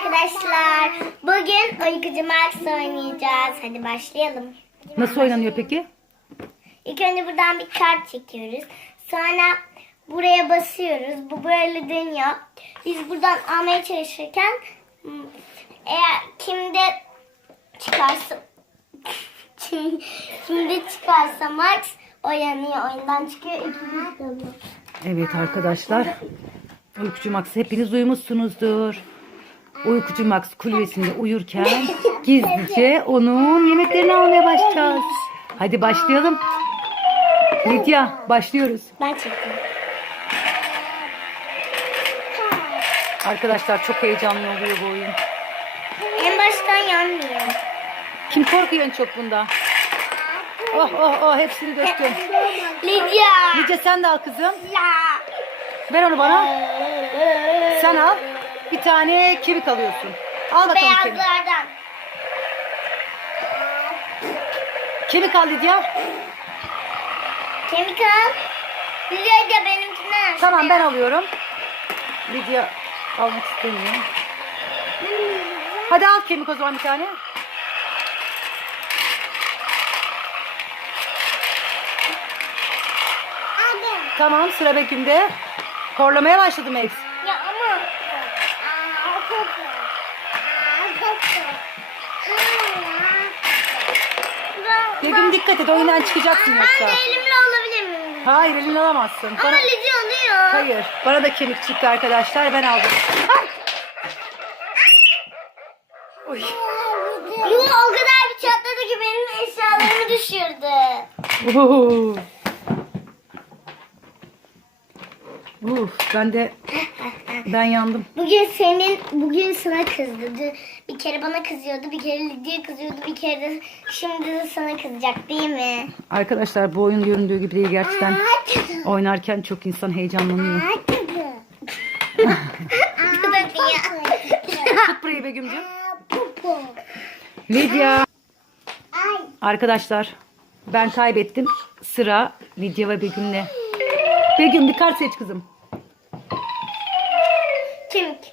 arkadaşlar. Bugün uykucu Max oynayacağız. Hadi başlayalım. Nasıl oynanıyor peki? İlk önce buradan bir kart çekiyoruz. Sonra buraya basıyoruz. Bu böyle dönüyor. Biz buradan almaya çalışırken hmm, eğer kimde çıkarsa kim- kimde çıkarsa Max o yanıyor. Oyundan çıkıyor. İkimiz. Evet arkadaşlar. Uykucu Max hepiniz uyumuşsunuzdur. Uykucu Max kulübesinde uyurken gizlice onun yemeklerini almaya başlayacağız. Hadi başlayalım. Lidya başlıyoruz. Ben çektim. Arkadaşlar çok heyecanlı oluyor bu oyun. En baştan yanmıyor. Kim korkuyor en çok bunda? Oh oh oh hepsini döktüm. Lidya. Lidya sen de al kızım. Ya. Ver onu bana. Sen al. Bir tane kemik alıyorsun. Al bakalım kemik. Beyazlardan. Kemik al Lidya. Kemik al. Lidya benimkinden. Tamam ben alıyorum. Lidya almak istemiyor. Hadi al kemik o zaman bir tane. Tamam sıra Bekim'de. Korlamaya başladı Max. Ya ama. Aa, çok zor. Aa, çok zor. Aa, Begüm dikkat et oyundan çıkacaksın yoksa. de elimle alabilir miyim? Hayır elini alamazsın. Ama Bana... Lidya alıyor. Hayır. Bana da kemik çıktı arkadaşlar. Ben aldım. Ay! Oy. Yuh o kadar bir çatladı ki benim eşyalarımı düşürdü. Oo. Uf, ben de ben yandım. Bugün senin, bugün sana kızdı. Dün Bir kere bana kızıyordu, bir kere Lidya kızıyordu, bir kere de şimdi de sana kızacak değil mi? Arkadaşlar bu oyun göründüğü gibi değil gerçekten. Oynarken çok insan heyecanlanıyor. Tut burayı Begüm'cüğüm. Lidya. Arkadaşlar ben kaybettim. Sıra Lidya ve Begüm'le. Begüm bir kart seç kızım. Kemik.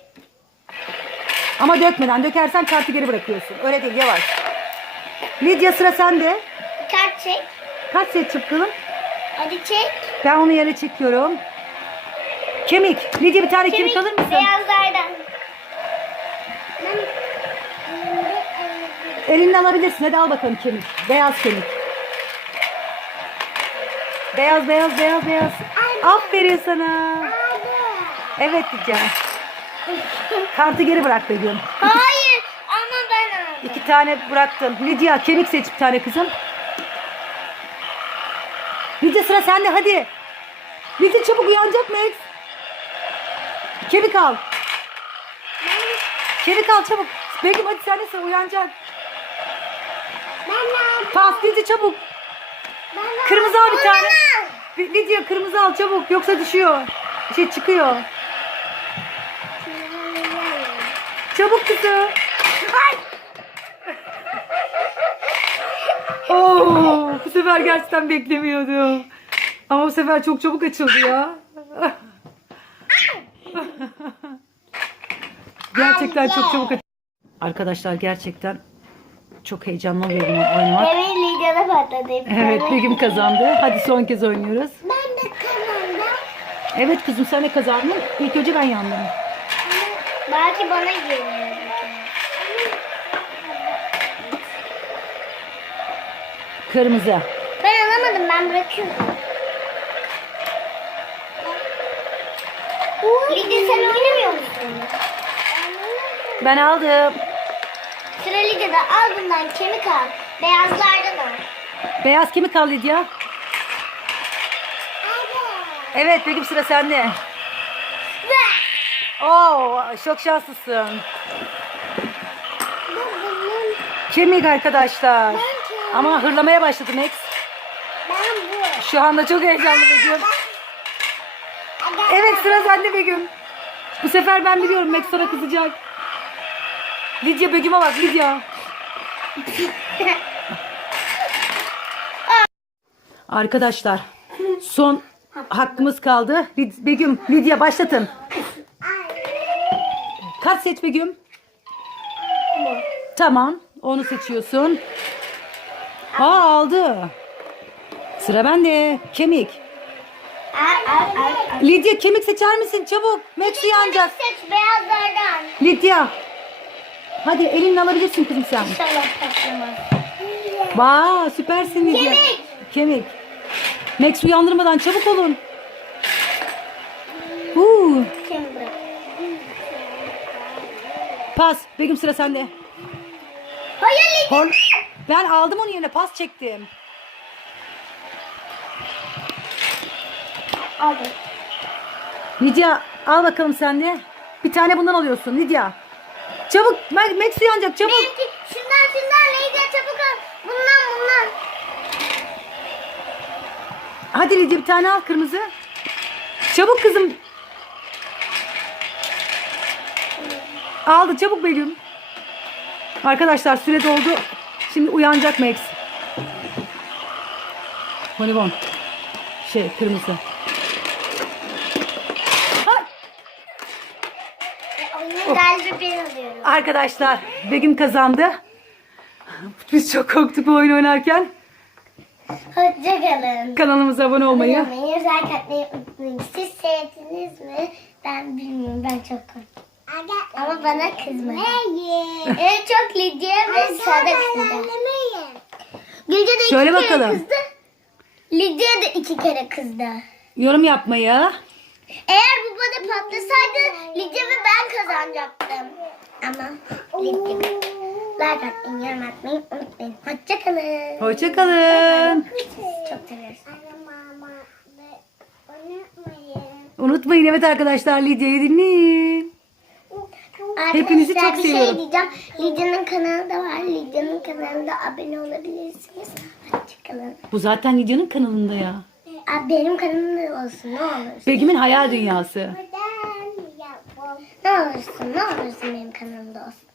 Ama dökmeden dökersen kartı geri bırakıyorsun. Öyle değil yavaş. Lidya sıra sende. Kart çek. Kart seç çıkalım. Hadi çek. Ben onu yere çekiyorum. Kemik. Lidya bir tane kemik, alır mısın? beyazlardan. Elini alabilirsin. Hadi al bakalım kemik. Beyaz kemik. Beyaz beyaz beyaz beyaz. Aferin sana. Evet diyeceğim. Kartı geri bırak Begüm. Hayır ama ben aldım. İki tane bıraktın. Lidya kemik seç bir tane kızım. Lidya sıra sende hadi. Lidya çabuk uyanacak Max. Kemik al. Kemik al çabuk. Begüm hadi sen de sıra uyanacak. Pas Lidya çabuk. Kırmızı al bir tane. Lidya kırmızı al çabuk yoksa düşüyor. Şey çıkıyor. Çabuk kızım. Ay. Oo, bu sefer gerçekten beklemiyordum. Ama bu sefer çok çabuk açıldı ya. gerçekten çok çabuk açıldı. Arkadaşlar gerçekten çok heyecanlı oluyor bunu oynamak. Evet Lidya'da patladı. Evet Begüm kazandı. Hadi son kez oynuyoruz. Ben de kazandım. Evet kızım sen de kazandın. İlk önce ben yandım. Belki bana geliyor. Kırmızı. Ben alamadım ben bırakıyorum. Lidya sen oynamıyor musun? Ben aldım. Sıra Lidya'da al bundan kemik al. Beyazlardan al. Beyaz kimi kaldı Lidya? Evet Begüm sıra sende. Oo, çok şanslısın. Kemik arkadaşlar. Ama hırlamaya başladı Max. Şu anda çok heyecanlı Begüm. Evet sıra sende Begüm. Bu sefer ben biliyorum Max sana kızacak. Lidya Begüm'e bak Lidya. Arkadaşlar son hakkımız kaldı. Begüm, Lidya başlatın. Kaç seç Begüm? Tamam. Onu seçiyorsun. Aa aldı. Sıra bende. Kemik. Ay ay ay. ay. Lidya kemik seçer misin? Çabuk. Max uyanacak. Seç beyazlardan. Lidya. Hadi elinle alabilirsin kızım sen. İnşallah patlamaz. Vaa süpersin Lidya. Kemik. Kemik. Max uyandırmadan çabuk olun. Huu. Kim bırak? Pas. Begüm sıra sende. Hayır. Hor. Ben aldım onu yerine pas çektim. Aldım. Lidya al bakalım sen de. Bir tane bundan alıyorsun Lidya. Çabuk Ma- Max uyanacak çabuk. Benimki şundan şundan Lidya çabuk al. Bundan bundan. Hadi Lidya bir tane al kırmızı. Çabuk kızım. Aldı çabuk Begüm. Arkadaşlar süre doldu. Şimdi uyanacak Max. Bonibon. Şey kırmızı. Ben alıyorum. Arkadaşlar Begüm kazandı. Biz çok korktuk bu oyun oynarken. Hoşçakalın. Kanalımıza abone olmayı. Olmayı, özel katmayı unutmayın. Siz seyrettiniz mi? Ben bilmiyorum. Ben çok korktum. Ama bana kızmayın. en çok Lidya ve Sada kızdı. Lidya da iki Söyle kere bakalım. kızdı. Lidya da iki kere kızdı. Yorum yapmayı. Eğer bu bana patlasaydı Lidya ve ben kazanacaktım. Ama Lidya. Like atmayı, yorum atmayı unutmayın. Hoşçakalın. Hoşçakalın. Çok seviyoruz. Unutmayın evet arkadaşlar Lidya'yı dinleyin. Hepinizi çok bir seviyorum. Şey diyeceğim. Lidya'nın kanalı da var. Lidya'nın kanalına abone olabilirsiniz. Hoşçakalın. Bu zaten Lidya'nın kanalında ya. Abi benim kanalım da olsun ne olur. Begüm'ün hayal dünyası. Ne olursun ne olursun benim kanalımda olsun.